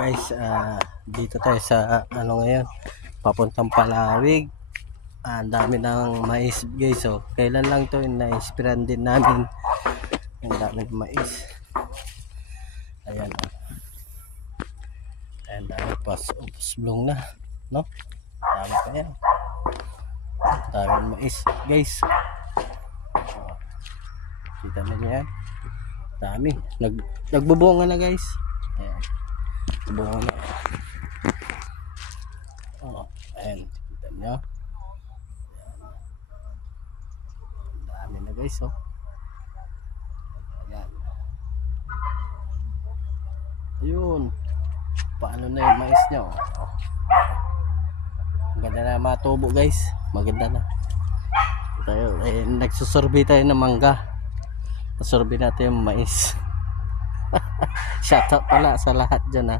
Guys, dito tayo sa ano ngayon, papuntang Palawig. Ang dami ng mais guys. So, kailan lang to na-inspiran din namin. Ang dami ng mais. Ayan. Ayan, dami blong na, no? Dami pa yan. Dami ng mais guys. Kita na yan. Dami. Nagbubunga na guys. Ayan. Nagbubunga na. Oh, ayan. Kita nyo. Dami na guys, oh. Ayan. Ayun. Paano na yung mais nyo? Oh. Maganda na matubo guys. Maganda na. Tayo, nagsusurvey tayo ng mangga. Nasurvey natin yung mais. Shout out pala sa lahat dyan ha.